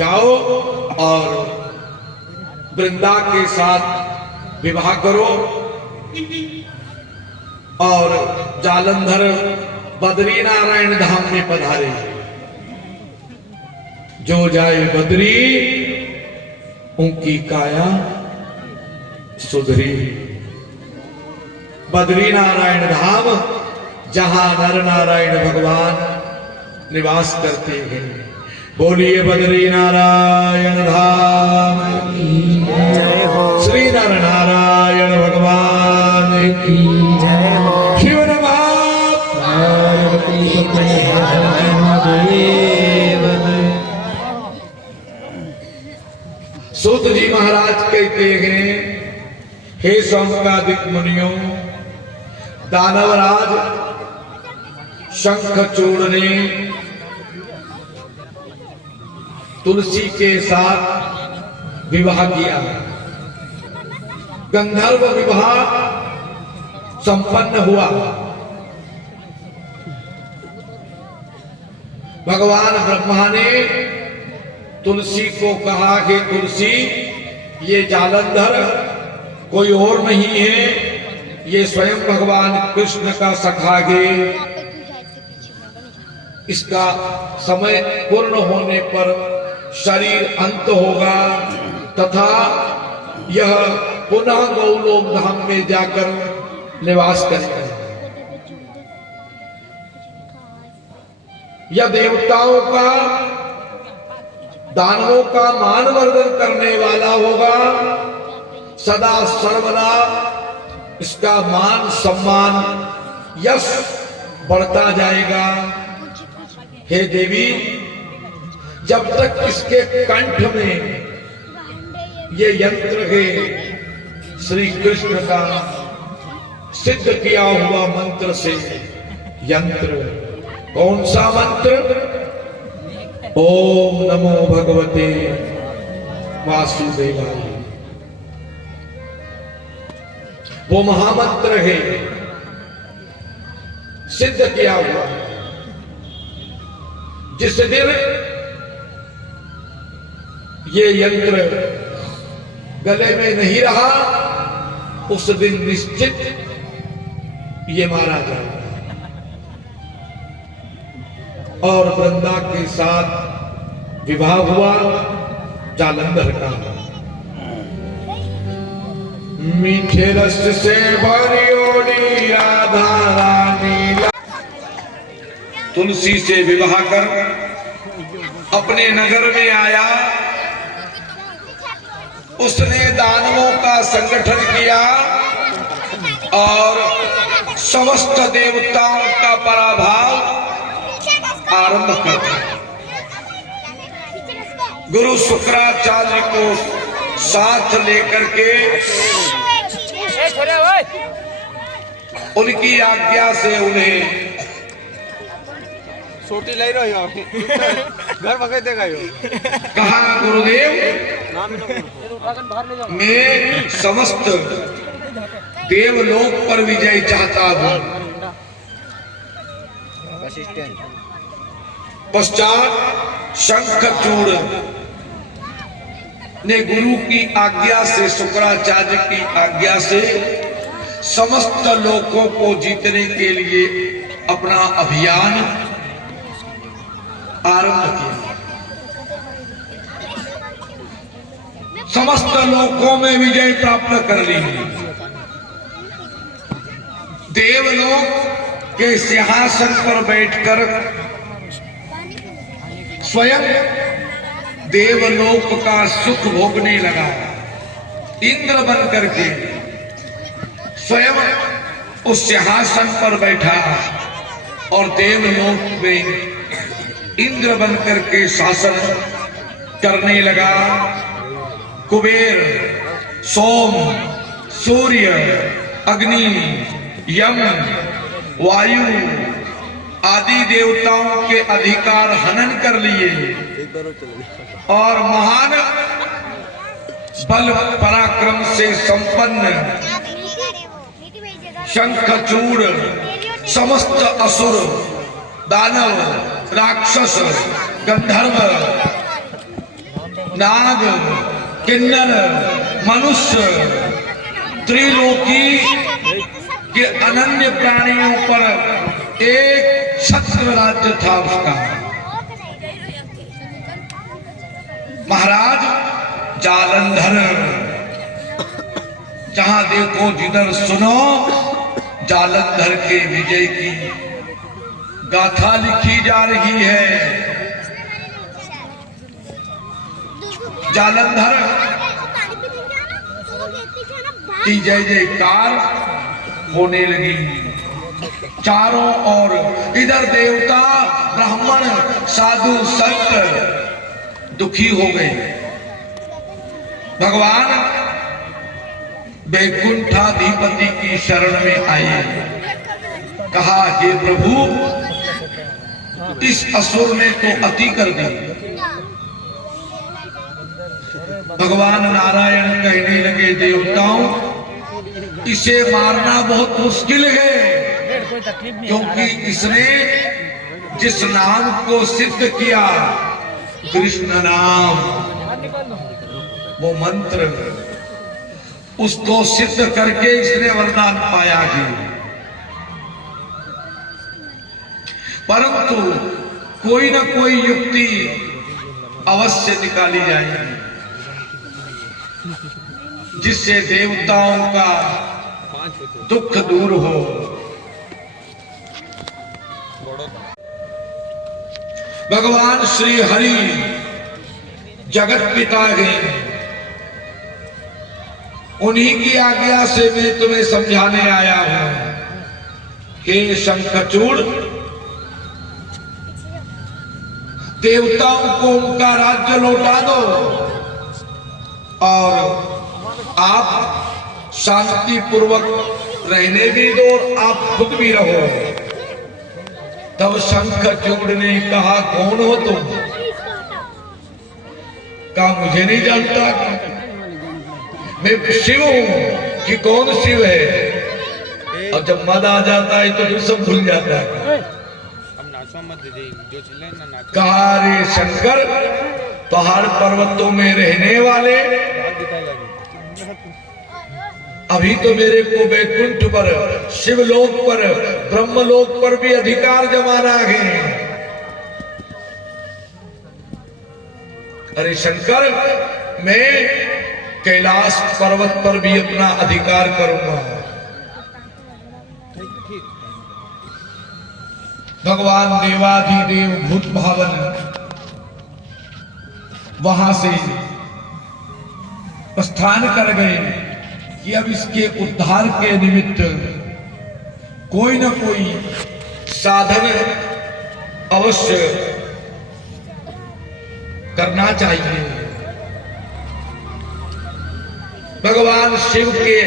जाओ और वृंदा के साथ विवाह करो और जालंधर बद्री नारायण धाम में पधारे। जो जाए बद्री उनकी काया सुधरी। बद्री नारायण धाम जहां नर नारायण भगवान निवास करते हैं। बोलिए बद्री नारायण धाम की जय हो। श्री नर नारायण भगवान की जय हो। शिव नमः पार्वती सूत जी महाराज कहते हैं, हे सौनकादिक मुनियों, दानवराज शंखचूड़ ने तुलसी के साथ विवाह किया। गंधर्व विवाह संपन्न हुआ। भगवान ब्रह्मा ने तुलसी को कहा कि तुलसी, ये जालंधर कोई और नहीं है, ये स्वयं भगवान कृष्ण का सखा है। इसका समय पूर्ण होने पर शरीर अंत होगा तथा यह पुनः गौलोक धाम में जाकर निवास करेगा। यह देवताओं का, दानवों का मानवर्धन करने वाला होगा। सदा सर्वदा इसका मान सम्मान यश बढ़ता जाएगा। हे देवी, जब तक इसके कंठ में ये यंत्र है श्री कृष्ण का सिद्ध किया हुआ मंत्र से, यंत्र कौन सा मंत्र? ओम नमो भगवते वासुदेवाय। वो महामंत्र है, सिद्ध किया हुआ। जिस दिन ये यंत्र गले में नहीं रहा, उस दिन निश्चित ये मारा जाएगा। और वृंदा के साथ विवाह हुआ जालंधर का। मीठे रस से भरी राधा रानी तुलसी से विवाह कर अपने नगर में आया। उसने दानवों का संगठन किया और समस्त देवताओं का पराभव आरंभ कर दिया। गुरु शुक्राचार्य को साथ लेकर के उनकी आज्ञा से उन्हें छोटी ले रही हो घर भगे देगा। कहा, गुरुदेव, मैं समस्त देवलोक पर विजय चाहता हूं। पश्चात शंखचूड़ ने गुरु की आज्ञा से, शुक्राचार्य की आज्ञा से समस्त लोकों को जीतने के लिए अपना अभियान आरंभ किया। समस्त लोकों में विजय प्राप्त कर ली। देवलोक के सिंहासन पर बैठकर स्वयं देवलोक का सुख भोगने लगा। इंद्र बन करके स्वयं उस सिंहासन पर बैठा और देवलोक में इंद्र बन करके शासन करने लगा। कुबेर, सोम, सूर्य, अग्नि, यम, वायु आदि देवताओं के अधिकार हनन कर लिए और महान बल पराक्रम से संपन्न शंखचूड़ समस्त असुर, दानव, राक्षस, गंधर्व नाग, किन्नर, मनुष्य, त्रिलोकी के अनन्य प्राणियों पर एक छत्र राज्य था उसका। महाराज जालंधर, जहां देखो जिधर सुनो जालंधर के विजय की गाथा लिखी जा रही है। जालंधर की जय जयकार होने लगी चारों ओर। इधर देवता, ब्राह्मण, साधु, संत दुखी हो गए। भगवान वैकुंठाधिपति की शरण में आए। कहा, हे प्रभु, इस असुर ने तो अति कर दी। भगवान नारायण कहने लगे, देवताओं, इसे मारना बहुत मुश्किल है, क्योंकि इसने जिस नाम को सिद्ध किया, कृष्ण नाम, वो मंत्र, उसको सिद्ध करके इसने वरदान पाया जी। परंतु कोई न कोई युक्ति अवश्य निकाली जाएगी जिससे देवताओं का दुख दूर हो। भगवान श्री हरि जगत पिता गए, उन्हीं की आज्ञा से मैं तुम्हें समझाने आया हूं। हे शंखचूड़, देवताओं को उनका राज्य लौटा दो और आप शांति पूर्वक रहने भी दो और आप खुद भी रहो। तब शंखचूड़ ने कहा, कौन हो तुम? कहा, मुझे नहीं जानता, मैं शिव हूं। कि कौन शिव है? और जब मद आ जाता है तो फिर सब भूल जाता है। कहा, रे शंकर, पहाड़ पर्वतों में रहने वाले, अभी तो मेरे को वैकुंठ पर, शिवलोक पर, ब्रह्मलोक पर भी अधिकार जमाना है। अरे शंकर, मैं कैलाश पर्वत पर भी अपना अधिकार करूंगा। भगवान देवाधिदेव भूत भावन वहां से प्रस्थान कर गए कि अब इसके उद्धार के निमित्त कोई न कोई साधन अवश्य करना चाहिए। भगवान शिव के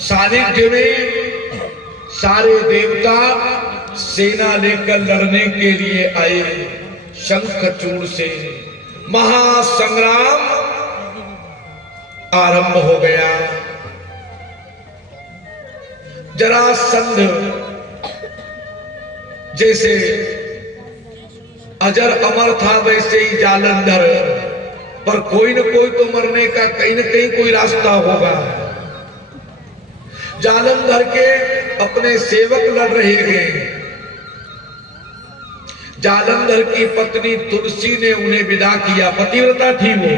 सानिध्य में सारे देवता सेना लेकर लड़ने के लिए आए। शंखचूड़ से महासंग्राम आरंभ हो गया। जरासंध जैसे अजर अमर था, वैसे ही जालंधर पर कोई न कोई तो मरने का कहीं न कहीं कोई रास्ता होगा। जालंधर के अपने सेवक लड़ रहे हैं। जालंधर की पत्नी तुलसी ने उन्हें विदा किया। पतिव्रता थी वो,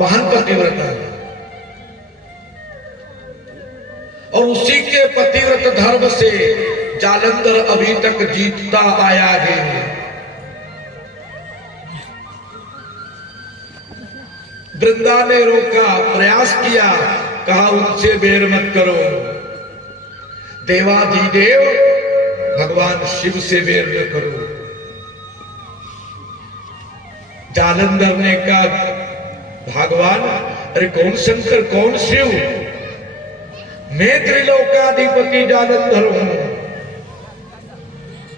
महान पतिव्रता, और उसी के पतिव्रत धर्म से जालंधर अभी तक जीतता आया है। वृंदा ने रोका, प्रयास किया, कहा उनसे बैर मत करो। देवाधिदेव भगवान शिव से बैर न करो। जालंधर ने कहा, भगवान, अरे कौन शंकर, कौन शिव? मैं त्रिलोकाधिपति जालंधर हूं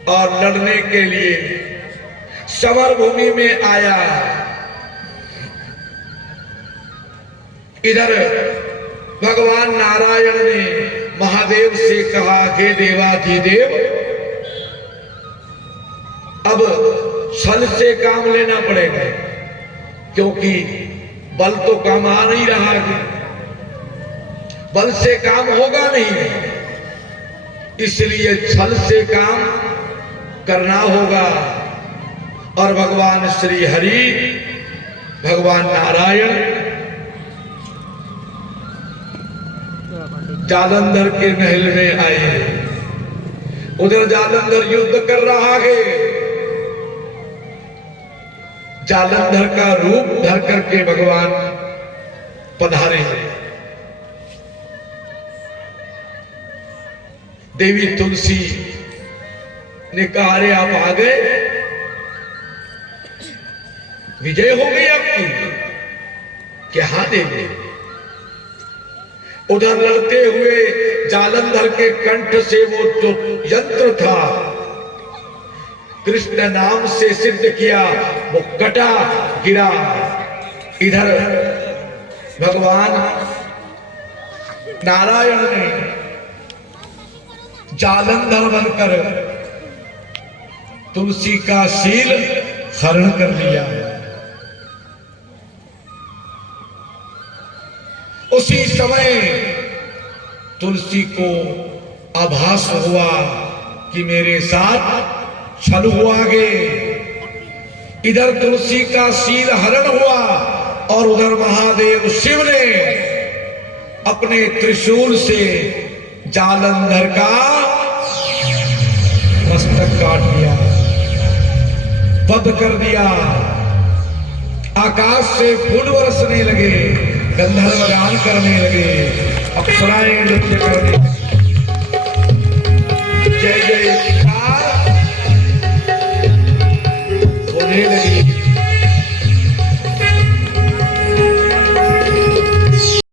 और लड़ने के लिए समर भूमि में आया। इधर भगवान नारायण ने महादेव से कहा, हे देवाधिदेव, अब छल से काम लेना पड़ेगा, क्योंकि बल तो काम आ नहीं रहा है, बल से काम होगा नहीं, इसलिए छल से काम करना होगा। और भगवान श्री हरि, भगवान नारायण जालंधर के महल में आए। उधर जालंधर युद्ध कर रहा है, जालंधर का रूप धर करके भगवान पधारे हैं। देवी तुलसी ने कहा, अरे आप आ गए, विजय हो गई आपकी? क्या? हाँ देवी। उधर लड़ते हुए जालंधर के कंठ से वो जो यंत्र था कृष्ण नाम से सिद्ध किया, वो कटा गिरा। इधर भगवान नारायण ने जालंधर बनकर तुलसी का शील हरण कर लिया। उसी समय तुलसी को आभास हुआ कि मेरे साथ छल हुआ गे। इधर तुलसी का शील हरण हुआ और उधर महादेव शिव ने अपने त्रिशूल से जालंधर का मस्तक काट दिया, वध कर दिया। आकाश से फूल बरसने लगे, गंधर्व गान करने लगे, अप्सराएं नृत्य करने लगी। जय जयकार होने लगी।